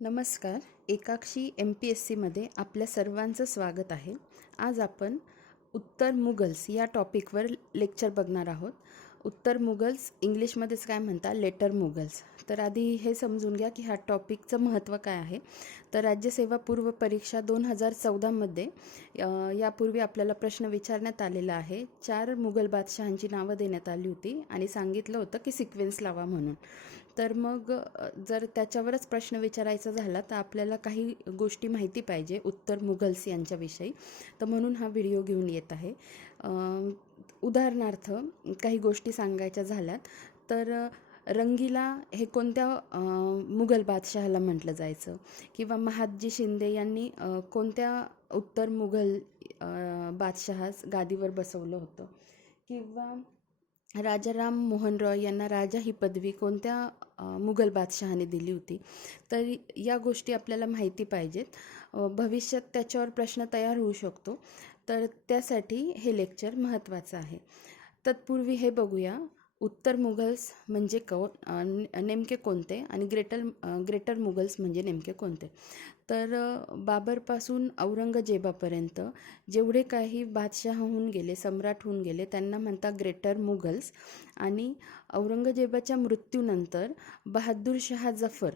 नमस्कार. एकाक्षी MPSCमध्ये आपल्या सर्वांचं स्वागत आहे. आज आपण उत्तर मुघल्स या टॉपिकवर लेक्चर बघणार आहोत. उत्तर मुघल्स इंग्लिशमध्येच काय म्हणतात, लेटर मुघल्स. तर आधी हे समजून घ्या की ह्या टॉपिकचं महत्त्व काय आहे. तर राज्यसेवा पूर्व परीक्षा 2014मध्ये यापूर्वी आपल्याला प्रश्न विचारण्यात आलेला आहे. 4 मुघल बादशहांची नावं देण्यात आली होती आणि सांगितलं होतं की सिक्वेन्स लावा म्हणून. तर मग जर त्याच्यावरच प्रश्न विचारायचा झाला तर आपल्याला काही गोष्टी माहिती पाहिजे उत्तर मुघल्स यांच्याविषयी. तर म्हणून हा व्हिडिओ घेऊन येत आहे. उदाहरणार्थ काही गोष्टी सांगायच्या झाल्यात तर रंगीला हे कोणत्या मुघल बादशहाला म्हटलं जायचं, किंवा महादजी शिंदे यांनी कोणत्या उत्तर मुघल बादशहास गादीवर बसवलं होतं, किंवा राजाराम मोहन रॉय यांना राजा ही पदवी कोणत्या मुघल बादशहाने दिली होती. तर या गोष्टी आपल्याला माहिती पाहिजेत. भविष्यात त्याच्यावर प्रश्न तयार होऊ शकतो. तर त्यासाठी हे लेक्चर महत्त्वाचं आहे. तत्पूर्वी हे बघूया उत्तर मुघल्स म्हणजे नेमके कोणते आणि ग्रेटर मुघल्स म्हणजे नेमके कोणते. तर बाबरपासून औरंगजेबापर्यंत जेवढे काही बादशाह होऊन गेले, सम्राट होऊन गेले, त्यांना म्हणतात ग्रेटर मुघल्स. आणि औरंगजेबाच्या मृत्यूनंतर बहादूर शाह जफर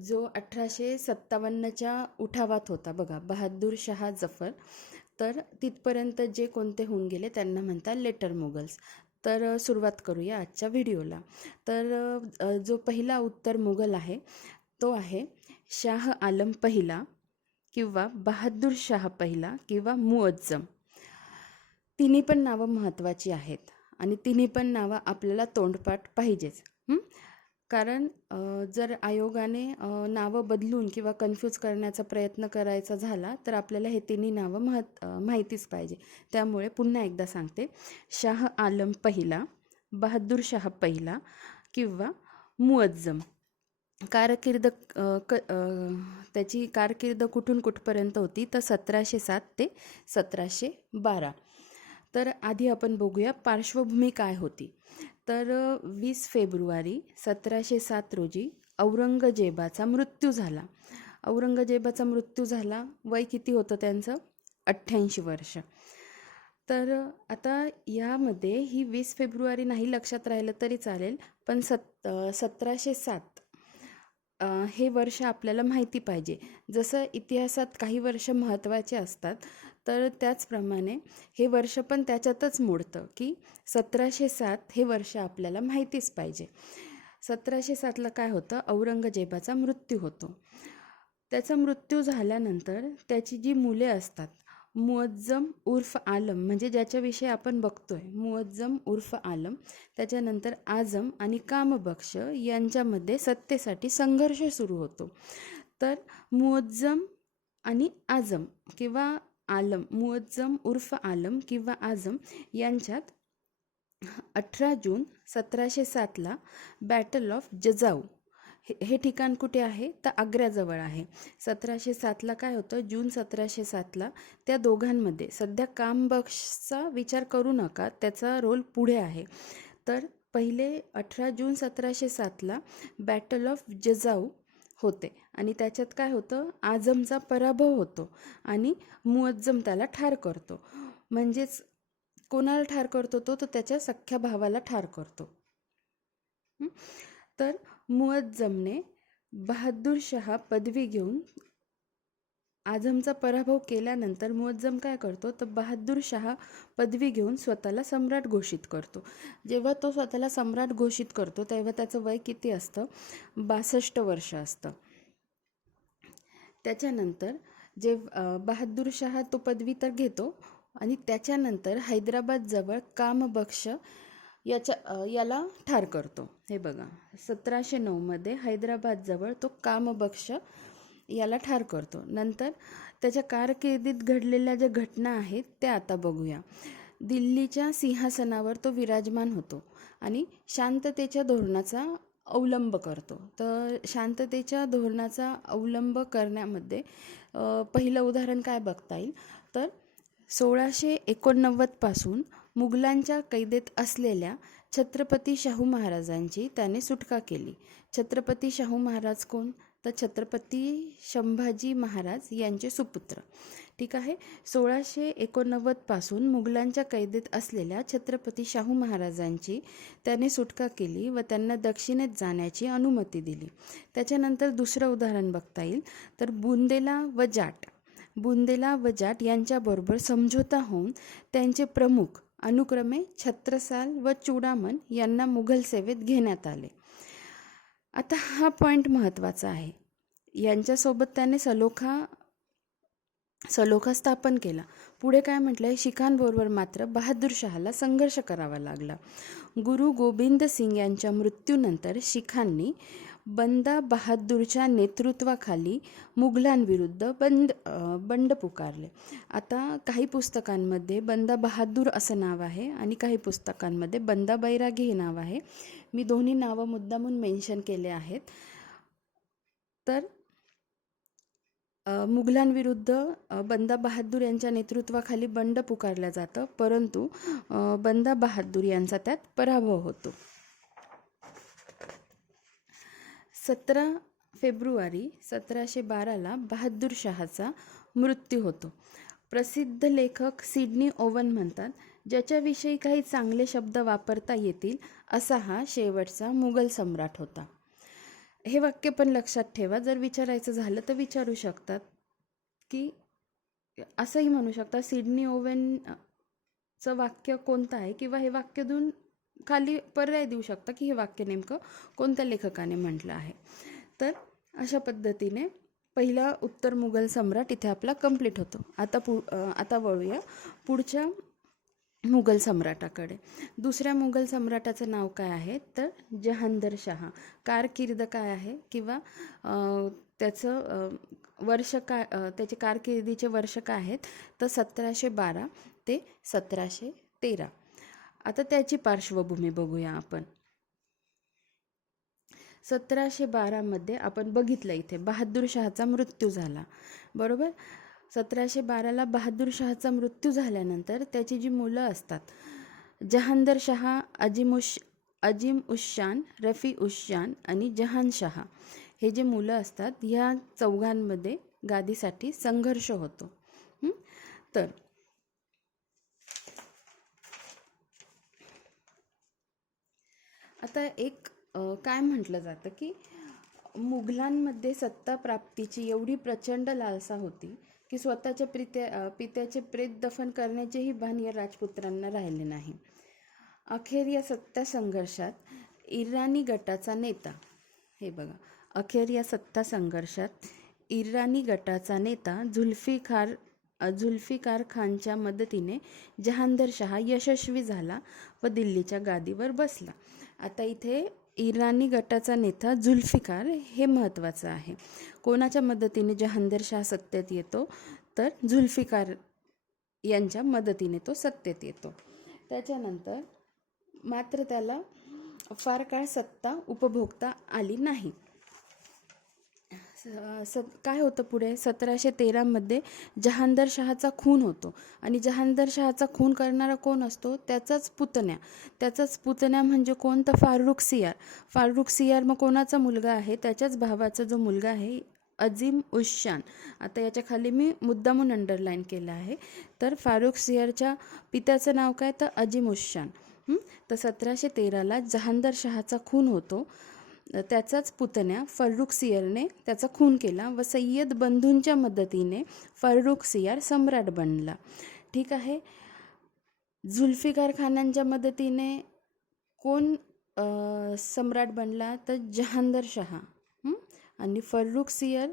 जो 1857च्या उठावात होता बघा, बहादूर शाह जफर, तर तिथपर्यंत जे कोणते होऊन गेले त्यांना म्हणतात लेटर मुघल्स. तर सुरुवात करूया आजच्या व्हिडिओला. तर जो पहिला उत्तर मुघल आहे तो आहे शाह आलम पहिला किंवा बहादूर शाह पहिला किंवा मुअज्जम. तिन्ही पण नावं महत्त्वाची आहेत आणि तिन्ही पण नावं आपल्याला तोंडपाठ पाहिजेच. कारण जर आयोगाने नावं बदलून किंवा कन्फ्यूज करण्याचा प्रयत्न करायचा झाला तर आपल्याला हे तिन्ही नावं माहितीच पाहिजे. त्यामुळे पुन्हा एकदा सांगते, शाह आलम पहिला, बहादूर शाह पहिला किंवा मुअज्जम. कारकीर्द त्याची कारकीर्द कुठून कुठपर्यंत होती तर 1707 ते 1712. तर आधी आपण बघूया पार्श्वभूमी काय होती. तर 20 फेब्रुवारी 1707 रोजी औरंगजेबाचा मृत्यू झाला. औरंगजेबाचा मृत्यू झाला, वय किती होतं त्यांचं? 88 वर्ष. तर आता यामध्ये ही 20 फेब्रुवारी नाही लक्षात राहिलं तरी चालेल, पण 1707 हे वर्ष आपल्याला माहिती पाहिजे. जसं इतिहासात काही वर्ष महत्त्वाचे असतात तर त्याचप्रमाणे हे वर्ष पण त्याच्यातच मोडतं की 1707 हे वर्ष आपल्याला माहितीच पाहिजे. 1707ला काय होतं, औरंगजेबाचा मृत्यू होतो. त्याचा मृत्यू झाल्यानंतर त्याची जी मुले असतात, मुअज्जम उर्फ आलम म्हणजे ज्याच्याविषयी आपण बघतोय, मुअज्जम उर्फ आलम, त्याच्यानंतर आझम आणि कामबख्श यांच्यामध्ये सत्तेसाठी संघर्ष सुरू होतो. तर मुअज्जम आणि आझम किंवा आलम, मुअज्जम उर्फ आलम किंवा आझम यांच्यात 18 जून 1707ला बॅटल ऑफ जजाऊ हे ठिकाण कुठे आहे तर आग्र्याजवळ आहे. 1707ला काय होतं, जून 1707ला त्या दोघांमध्ये, सध्या कामबख्शचा विचार करू नका, त्याचा रोल पुढे आहे. तर पहिले 18 जून 1707ला बॅटल ऑफ जजाऊ होते आणि त्याच्यात काय होतं, आझमचा पराभव होतो आणि मुअज्जम त्याला ठार करतो. म्हणजेच कोणाला ठार करतो तो, तर त्याच्या सख्ख्या भावाला ठार करतो. तर मुअज्जमने बहादूर शाह पदवी घेऊन आझमचा पराभव केल्यानंतर मुअज्जम काय करतो तर बहादूर शाह पदवी घेऊन स्वतःला सम्राट घोषित करतो. जेव्हा तो स्वतःला सम्राट घोषित करतो तेव्हा त्याचं वय किती असतं, 62 वर्ष असतं. त्याच्यानंतर जे बहादूर शाह तो पदवी तर घेतो आणि त्याच्यानंतर हैदराबादजवळ कामबख्श याला ठार करतो. हे बघा, 1709मध्ये हैदराबादजवळ तो कामबख्श याला ठार करतो. नंतर त्याच्या कारकिर्दीत घडलेल्या ज्या घटना आहेत त्या आता बघूया. दिल्लीच्या सिंहासनावर तो विराजमान होतो आणि शांततेच्या धोरणाचा अवलंब करतो. तर शांततेच्या धोरणाचा अवलंब करण्यामध्ये पहिलं उदाहरण काय बघता येईल तर 1689 पासून मुघलांच्या कैदेत असलेल्या छत्रपती शाहू महाराजांची त्याने सुटका केली. छत्रपती शाहू महाराज कोण तर छत्रपती संभाजी महाराज यांचे सुपुत्र. ठीक आहे. 1689 पासून मुघलांच्या कैदेत असलेल्या छत्रपती शाहू महाराजांची त्याने सुटका केली व त्यांना दक्षिणेत जाण्याची अनुमती दिली. त्याच्यानंतर दुसरं उदाहरण बघता येईल तर बुंदेला व जाट यांच्याबरोबर समझोता होऊन त्यांचे प्रमुख अनुक्रमे छत्रसाल व चूडामण यांना मुघल सेवेत घेण्यात आले. आता हा पॉईंट महत्त्वाचा आहे. यांच्यासोबत त्याने सलोखा स्थापन केला. पुढे काय म्हटलं आहे, शिखांबरोबर मात्र बहादूर शहाला संघर्ष करावा लागला. गुरु गोबिंद सिंग यांच्या मृत्यूनंतर शिखांनी बंदा बहादूरच्या नेतृत्वाखाली मुघलांविरुद्ध बंड पुकारले. आता काही पुस्तकांमध्ये बंदा बहादूर असं नाव आहे आणि काही पुस्तकांमध्ये बंदा बैरागी हे नाव आहे. मी दोन्ही नावं मुद्दामून मेन्शन केले आहेत. तर मुघलांविरुद्ध बंदा बहादूर यांच्या नेतृत्वाखाली बंड पुकारलं जातं, परंतु बंदा बहादूर यांचा त्यात पराभव होतो. 17 फेब्रुवारी 1712ला बहादूर शहाचा मृत्यू होतो. प्रसिद्ध लेखक सिडनी ओवन म्हणतात, ज्याच्याविषयी काही चांगले शब्द वापरता येतील असा हा शेवटचा मुघल सम्राट होता. हे वाक्य पण लक्षात ठेवा. जर विचारायचं झालं तर विचारू शकतात की असंही म्हणू शकता सिडनी ओवेनचं वाक्य कोणतं आहे, किंवा हे वाक्य देऊन खाली पर्याय देऊ शकता की हे वाक्य नेमकं कोणत्या लेखकाने म्हटलं आहे. तर अशा पद्धतीने पहिला उत्तर मुघल सम्राट इथे आपला कंप्लीट होतो. आता वळूया पुढच्या मुघल सम्राटाकडे. दुसऱ्या मुघल सम्राटाचं नाव काय आहे तर जहांगीर शाह. कारकीर्द काय आहे किंवा त्याचं वर्ष काय, त्याचे कारकिर्दीचे वर्ष काय आहेत तर 1712 ते 1713. आता त्याची पार्श्वभूमी बघूया आपण. 1712मध्ये आपण बघितलं इथे बहादूर शहाचा मृत्यू झाला, बरोबर. 1712ला बहादूर शहाचा मृत्यू झाल्यानंतर त्याची जी मुलं असतात जहांगीर शाह, अजीम उशान, रफी उशान आणि जहान शाह, हे जे मुलं असतात ह्या चौघांमध्ये गादीसाठी संघर्ष होतो. तर आता एक काय म्हटलं जातं की मुघलांमध्ये सत्ता प्राप्तीची एवढी प्रचंड लालसा होती की स्वतःच्या पित्याचे प्रेत दफन करण्याचेही भान या राजपुत्रांना राहिले नाही. अखेर या सत्ता संघर्षात इराणी गटाचा नेता, हे बघा, अखेर या सत्ता संघर्षात इराणी गटाचा नेता जुल्फिकार खानच्या मदतीने जहांगीर शाह यशस्वी झाला व दिल्लीच्या गादीवर बसला. आता इथे इराणी गटाचा नेता जुल्फिकार हे महत्त्वाचं आहे. कोणाच्या मदतीने जहांगीर शाह सत्तेत येतो तर जुल्फिकार यांच्या मदतीने तो सत्तेत येतो. त्याच्यानंतर मात्र त्याला फार काळ सत्ता उपभोगता आली नाही. काय होतं पुढे 1713मध्ये जहांगीर शाहचा खून होतो आणि जहांगीर शाहचा खून करणारा कोण असतो त्याचाच पुतण्या म्हणजे कोण तर फारुख सियार मग कोणाचा मुलगा आहे त्याच्याच भावाचा जो मुलगा आहे अजीम उशान. आता याच्या खाली मी मुद्दामून अंडरलाईन केलं आहे. तर फारुख सियारच्या पित्याचं नाव काय तर अजीम उशान. तर 1713ला जहांगीर शाहचा खून होतो, त्याचाच पुतण्या फर्रुख सियारने त्याचा खून केला व सय्यद बंधूंच्या मदतीने फर्रुख सियार सम्राट बनला. ठीक आहे. जुल्फिकार खानांच्या मदतीने कोण सम्राट बनला तर जहांगीर शाह. आणि फर्रुख सियार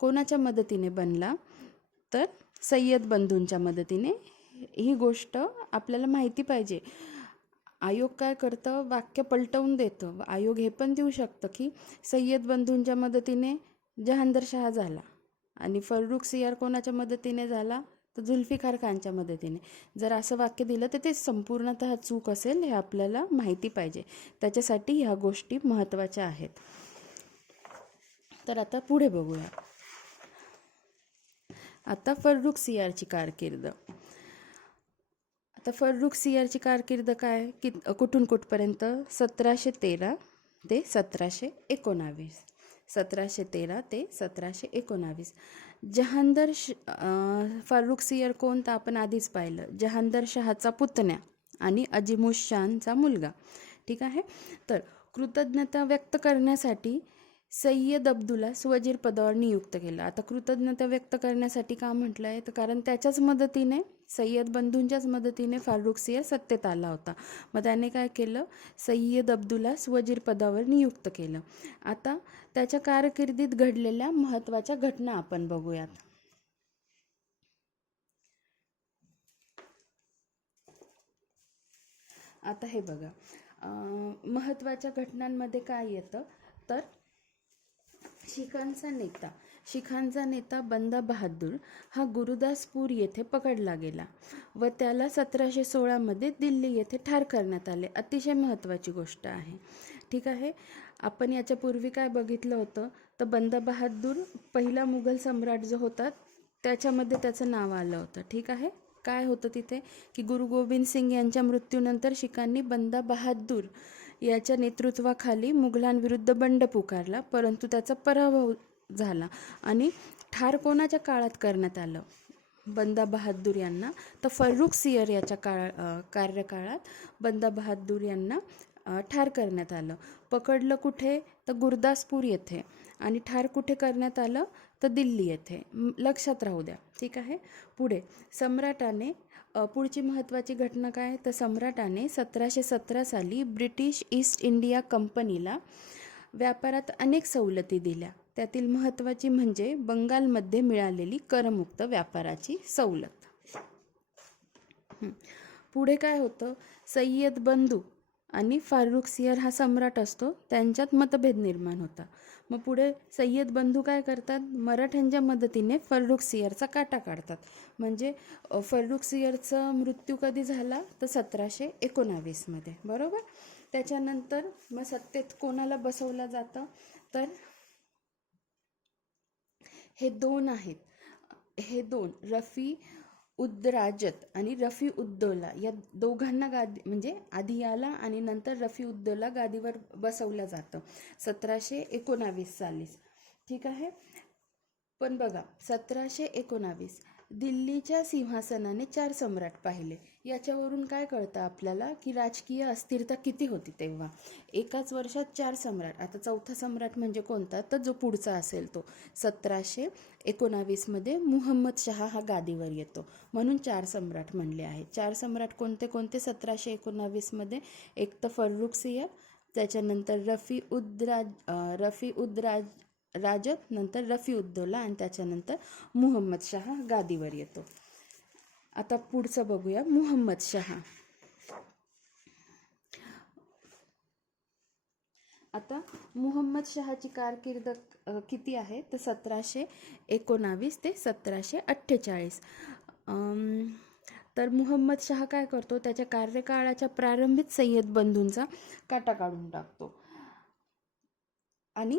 कोणाच्या मदतीने बनला तर सय्यद बंधूंच्या मदतीने. ही गोष्ट आपल्याला माहिती पाहिजे. आयोग काय करतं, वाक्य पलटवून देतं व आयोग हे पण देऊ शकतं की सय्यद बंधूंच्या मदतीने जहांगीर शाह झाला आणि फर्रुख सियार कोणाच्या मदतीने झाला तर जुल्फिकार खानच्या मदतीने. जर असं वाक्य दिलं तर ते संपूर्णतः चूक असेल हे आपल्याला माहिती पाहिजे. त्याच्यासाठी ह्या गोष्टी महत्त्वाच्या आहेत. तर आता पुढे बघूया. आता फर्रुख सियारची कारकीर्द. आता फर्रुख सियारची कारकीर्द काय कुठून कुठपर्यंत 1713 ते 1719. 1713 ते 1719. जहांदर फारुख सियर कोणता आपण आधीच पाहिलं, जहांदर शहाचा पुतण्या आणि अजिमुशानचा मुलगा. ठीक आहे. तर कृतज्ञता व्यक्त करण्यासाठी सय्यद अब्दुला वजीर पदावर नियुक्त केलं. आता कृतज्ञता व्यक्त करण्यासाठी का म्हटलं आहे, तर कारण त्याच्याच मदतीने, सय्यद बंधूंच्याच मदतीने फारुख सियर सत्तेत आला होता. मग त्याने काय केलं, सय्यद अब्दुला वजीर पदावर नियुक्त केलं. आता त्याच्या कारकिर्दीत घडलेल्या महत्त्वाच्या घटना आपण बघूयात. आता हे बघा, महत्त्वाच्या घटनांमध्ये काय येतं, तर शिखांचा नेता बंदा बहादूर हा गुरुदासपूर येथे पकडला गेला व त्याला 1716 दिल्ली येथे ठार करण्यात आले. अतिशय महत्त्वाची गोष्ट आहे. ठीक आहे. आपण याच्यापूर्वी काय बघितलं होतं, तर बंदा बहादूर पहिला मुघल सम्राट जो होता त्याच्यामध्ये त्याचं नाव आलं होतं. ठीक आहे. काय होतं तिथे, की गुरु गोविंद सिंग यांच्या मृत्यूनंतर शिखांनी बंदा बहादूर याच्या नेतृत्वाखाली मुघलांविरुद्ध बंड पुकारला, परंतु त्याचा पराभव झाला आणि ठार कोणाच्या काळात करण्यात आलं, बंदा बहादूर यांना. तर फर्रुख सियर याच्या कार्यकाळात बंदा बहादूर यांना ठार करण्यात आलं. पकडलं कुठे, तर गुरदासपूर येथे, आणि ठार कुठे करण्यात आलं, तर दिल्ली येथे. लक्षात राहू द्या. ठीक आहे. पुढे सम्राटाने पुढची महत्त्वाची घटना काय, तर सम्राटाने 1717 साली ब्रिटिश ईस्ट इंडिया कंपनीला व्यापारात अनेक सवलती दिल्या. त्यातील महत्त्वाची म्हणजे बंगालमध्ये मिळालेली करमुक्त व्यापाराची सवलत. पुढे काय होतं, सय्यद बंधू आणि फारुख सियर हा सम्राट असतो, त्यांच्यात मतभेद निर्माण होता. मग पुढे सय्यद बंधू काय करतात, मराठ्यांच्या मदतीने फर्रुख सियरचा काटा काढतात. म्हणजे फर्रुख सियरचा मृत्यू कधी झाला, तर 1719 बरोबर. त्याच्यानंतर मग सत्तेत कोणाला बसवलं जातं, तर हे दोन आहेत, हे दोन रफी उद्दराजत आणि रफी उद्दौला या दोघांना गादी, म्हणजे आधी याला आणि नंतर रफी उद्दौला गादीवर बसवलं जातं 1719 साली. ठीक आहे. पण बघा, 1719 दिल्लीच्या सिंहासनाने 4 सम्राट पाहिले. याच्यावरून काय कळतं आपल्याला, की राजकीय अस्थिरता किती होती तेव्हा. एकाच वर्षात 4 सम्राट. आता चौथा सम्राट म्हणजे कोणता, तर जो पुढचा असेल तो 1719 मुहम्मद शहा हा गादीवर येतो, म्हणून 4 सम्राट म्हणले आहेत. 4 सम्राट कोणते कोणते 1719 एक तर फर्रुख सियर, त्याच्यानंतर रफी राजत, नंतर रफी उद्दौला आणि त्याच्यानंतर मुहम्मद शहा गादीवर येतो. आता पुढचं बघूया, मुहम्मद शहा. आता मुहम्मद शहाची कारकीर्द किती आहे, तर 1719 ते 1748. तर मुहम्मद शहा काय करतो, त्याच्या कार्यकाळाच्या प्रारंभीच सय्यद बंधूंचा काटा काढून टाकतो. आणि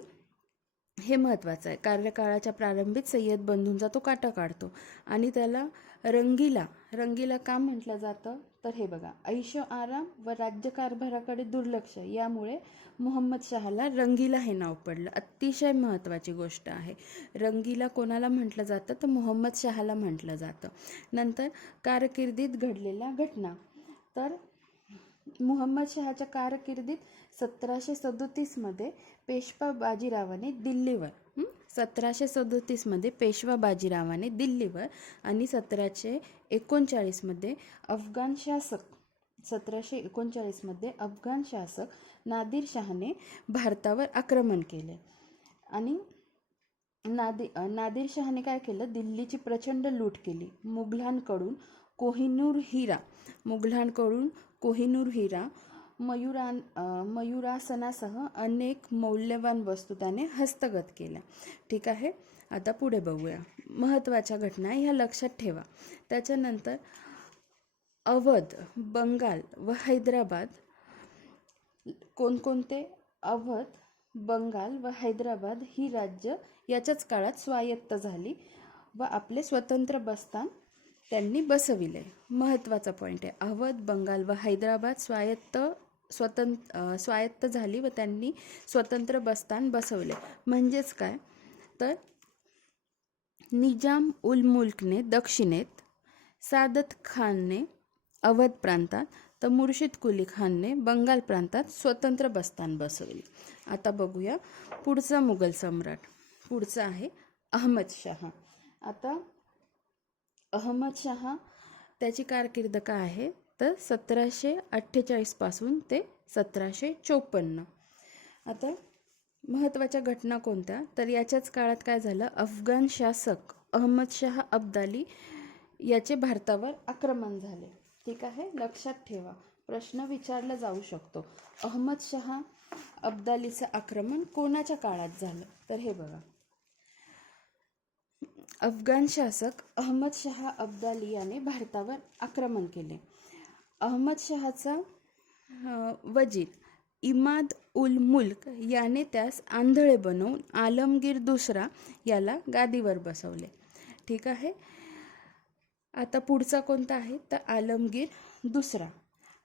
हे महत्त्वाचं आहे, कार्यकाळाच्या प्रारंभीच सय्यद बंधूंचा तो काटा काढतो आणि त्याला रंगीला का म्हटलं जातं, तर हे बघा, ऐशो आराम व राज्यकारभाराकडे दुर्लक्ष यामुळे मुहम्मद शहाला रंगीला हे नाव पडलं. अतिशय महत्त्वाची गोष्ट आहे. रंगीला कोणाला म्हटलं जातं, तर मुहम्मद शहाला म्हटलं जातं. नंतर कारकिर्दीत घडलेल्या घटना, तर मुहम्मद शहाच्या कारकिर्दीत 1737 पेशवा बाजीरावाने दिल्लीवर 1737 पेशवा बाजीरावाने दिल्लीवर आणि 1739 अफगाण शासक नादिर शहाने भारतावर आक्रमण केले. आणि नादिर शहाने काय केलं, दिल्लीची प्रचंड लूट केली. मुघलांकडून कोहिनूर हिरा मयुरासनासह अनेक मौल्यवान वस्तू त्याने हस्तगत केल्या. ठीक आहे. आता पुढे बघूया, महत्त्वाच्या घटना ह्या लक्षात ठेवा. त्याच्यानंतर अवध, बंगाल व हैदराबाद, कोणकोणते, अवध, बंगाल व हैदराबाद ही राज्य याच्याच काळात स्वायत्त झाली व आपले स्वतंत्र बस्तान त्यांनी बसविले. महत्त्वाचा पॉईंट आहे, अवध, बंगाल व हैदराबाद स्वायत्त स्वायत्त झाली व त्यांनी स्वतंत्र बस्तान बसवले. म्हणजेच काय तर निजाम उल मुल्कने दक्षिणेत, सादत खानने अवध प्रांतात, तर मुर्शिद कुली खानने बंगाल प्रांतात स्वतंत्र बस्तान बसवली. आता बघूया पुढचा मुघल सम्राट. पुढचा आहे अहमदशहा. आता अहमदशहा त्याची कारकीर्द काय आहे तर 1748 पासून ते 1754. आता महत्त्वाच्या घटना कोणत्या तर याच्याच काळात काय झालं, अफगाण शासक अहमदशहा अब्दाली याचे भारतावर आक्रमण झाले. ठीक आहे, लक्षात ठेवा, प्रश्न विचारला जाऊ शकतो. अहमदशहा अब्दालीचं आक्रमण कोणाच्या काळात झालं तर हे बघा, अफगाण शासक अहमदशहा अब्दाली याने भारतावर आक्रमण केले. अहमदशहाचा वजीर इमाद उल मुल्क याने त्यास आंधळे बनवून आलमगीर दुसरा याला गादीवर बसवले. ठीक आहे, आता पुढचा कोणता आहे तर आलमगीर दुसरा.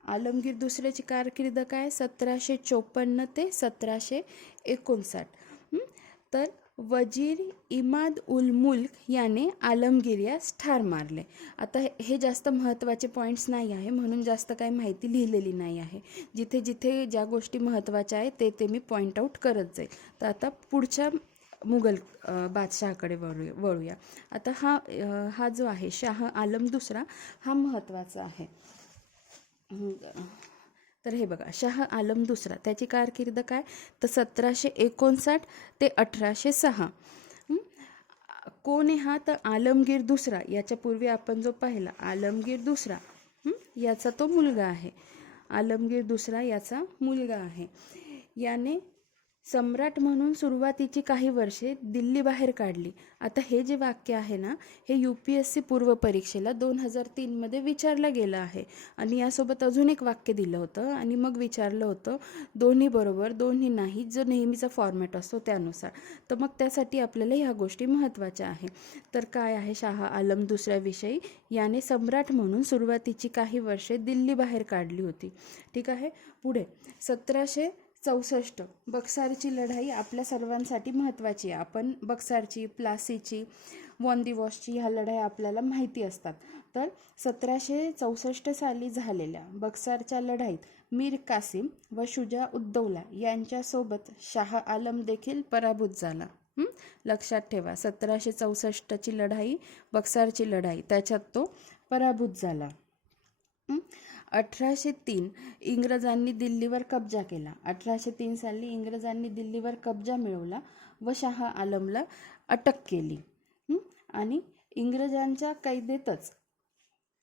आलमगीर दुसऱ्याची कारकीर्द काय 1754 ते 1759. तर वजीर इमाद उल मुल्क याने आलमगीर यास ठार मारले. आता हे जास्त महत्त्वाचे पॉईंट्स नाही आहे म्हणून जास्त काही माहिती लिहिलेली नाही आहे. जिथे जिथे ज्या गोष्टी महत्त्वाच्या आहेत ते मी पॉईंट आऊट करत जाईल. तर आता पुढच्या मुघल बादशहाकडे वळूया. आता हा जो आहे शाह आलम दुसरा हा महत्त्वाचा आहे. तर हे बघा, शाह आलम दुसरा त्याची कारकीर्द काय तर 1759 ते 1806. कोण आहे हा तर आलमगीर दुसरा. याच्या पूर्वी आपण जो पाहिला आलमगीर दुसरा याचा तो मुलगा आहे. आलमगीर दुसरा याचा मुलगा आहे. याने सम्राट म्हणून सुरुवातीची काही वर्षे दिल्ली बाहेर काढली. आता हे जे वाक्य आहे ना हे UPSC पूर्व परीक्षेला 2003 मध्ये विचारलं गेलं आहे आणि यासोबत अजून एक वाक्य दिलं होतं आणि मग विचारलं होतं दोन्ही बरोबर दोन्ही नाही, जो नेहमीचा फॉर्मॅट असतो त्यानुसार. तर मग त्यासाठी आपल्याला ह्या गोष्टी महत्त्वाच्या आहे. तर काय आहे शाह आलम दुसऱ्याविषयी, याने सम्राट म्हणून सुरुवातीची काही वर्षे दिल्ली बाहेर काढली होती. ठीक आहे, पुढे 1764 बक्सारची लढाई आपल्या सर्वांसाठी महत्त्वाची आहे. आपण बक्सारची, प्लासीची, वॉनदिवॉसची ह्या लढाई आपल्याला माहिती असतात. तर 1764 साली झालेल्या बक्सारच्या लढाईत मीर कासिम व शुजा उद्दौला यांच्यासोबत शाह आलम देखील पराभूत झाला. लक्षात ठेवा, 1764ची लढाई, बक्सारची लढाई, त्याच्यात तो पराभूत झाला. 1803 इंग्रजांनी दिल्लीवर कब्जा केला. 1803 साली इंग्रजांनी दिल्लीवर कब्जा मिळवला व शाह आलमला अटक केली. आणि इंग्रजांच्या कैदेतच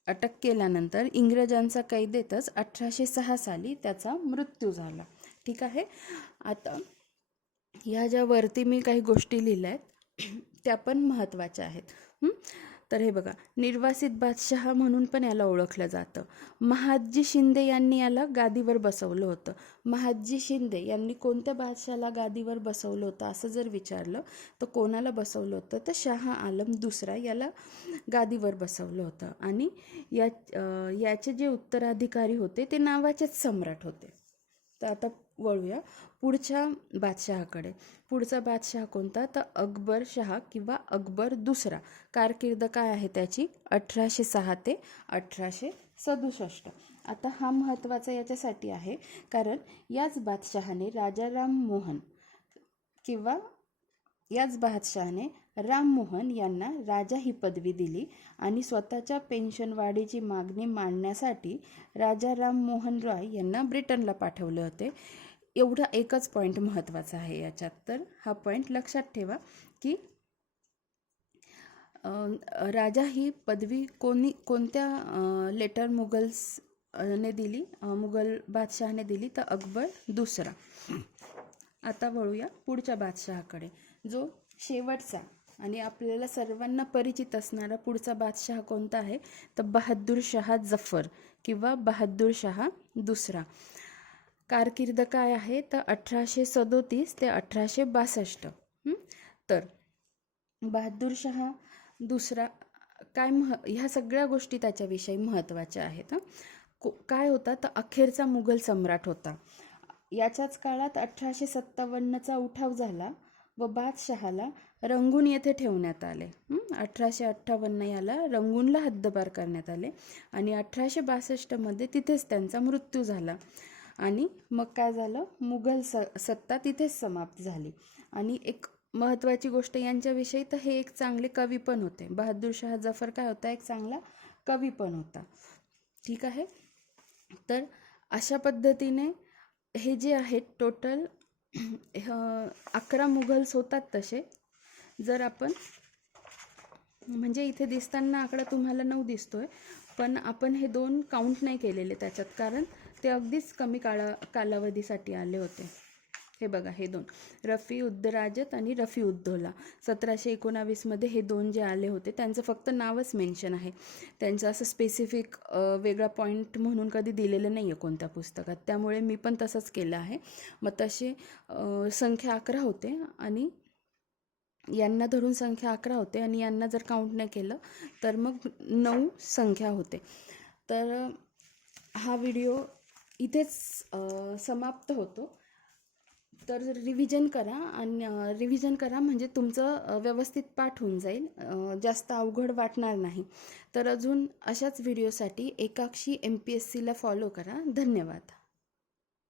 अटक केल्यानंतर इंग्रजांच्या कैदेतच 1806 साली त्याचा मृत्यू झाला. ठीक आहे, आता ह्या ज्या वरती मी काही गोष्टी लिहिल्या आहेत त्या पण महत्त्वाच्या आहेत. तर हे बघा, निर्वासित बादशहा म्हणून पण याला ओळखलं जातं. महादजी शिंदे यांनी याला गादीवर बसवलं होतं. महादजी शिंदे यांनी कोणत्या बादशहाला गादीवर बसवलं होतं असं जर विचारलं तर कोणाला बसवलं होतं तर शाह आलम दुसरा याला गादीवर बसवलं होतं. आणि याचे जे उत्तराधिकारी होते ते नावाचेच सम्राट होते. तर आता वळूया पुढच्या बादशहाकडे. पुढचा बादशहा कोणता तर अकबर शहा किंवा अकबर दुसरा. कारकीर्द काय आहे त्याची 1806 ते 1867. आता हा महत्त्वाचा याच्यासाठी आहे कारण याच बादशहाने राममोहन यांना राजा ही पदवी दिली आणि स्वतःच्या पेन्शनवाढीची मागणी मांडण्यासाठी राजा राममोहन रॉय यांना ब्रिटनला पाठवले होते. एवढा एकच पॉईंट महत्त्वाचा आहे याच्यात. तर हा पॉईंट लक्षात ठेवा की राजा ही पदवी कोणत्या लेटर मुघलने दिली, मुघल बादशहाने दिली तर अकबर दुसरा. आता वळूया पुढच्या बादशहाकडे. जो शेवटचा आणि आपल्याला सर्वांना परिचित असणारा पुढचा बादशहा कोणता आहे तर बहादूर शाह जफर किंवा बहादूर शाह दुसरा. कारकीर्द काय आहे तर 1837 ते 1862. तर बहादूर शाह दुसरा ह्या सगळ्या गोष्टी त्याच्याविषयी महत्त्वाच्या आहेत. काय होता तर अखेरचा मुघल सम्राट होता. याच्याच काळात 1857चा उठाव झाला व बादशहाला रंगून येथे ठेवण्यात आले. 1858 याला रंगूनला हद्दपार करण्यात आले आणि 1862मध्ये तिथेच त्यांचा मृत्यू झाला. आणि मग काय झालं, मुघल सत्ता तिथेच समाप्त झाली. आणि एक महत्त्वाची गोष्ट यांच्याविषयी, तर हे एक चांगले कवी पण होते. बहादूर शाह जफर काय होता, एक चांगला कवी पण होता. ठीक आहे. तर अशा पद्धतीने हे जे आहेत टोटल 11 मुघल्स होतात. तसे जर आपण म्हणजे इथे दिसताना आकडा तुम्हाला 9 दिसतोय, पण आपण हे 2 काउंट नाही केलेले त्याच्यात, कारण ते अगदीच कमी कालावधीसाठी आले होते. हे बघा, हे 2 रफी उद्दराजत आणि रफी उद्दौला 1719मध्ये हे 2 जे आले होते त्यांचं फक्त नावच मेन्शन आहे. त्यांचं असं स्पेसिफिक वेगळा पॉईंट म्हणून कधी दिलेलं नाही आहे कोणत्या पुस्तकात, त्यामुळे मी पण तसंच केलं आहे. मग तशी संख्या 11 होते आणि यांना धरून संख्या 11 होते आणि यांना जर काउंट नाही केलं तर मग 9 संख्या होते. तर हा व्हिडिओ इथेच समाप्त होतो. तर रिव्हिजन करा आणि रिव्हिजन करा म्हणजे तुमचं व्यवस्थित पाठ होऊन जाईल, जास्त अवघड वाटणार नाही. तर अजून अशाच व्हिडिओसाठी एकाक्षी MPSCला फॉलो करा. धन्यवाद.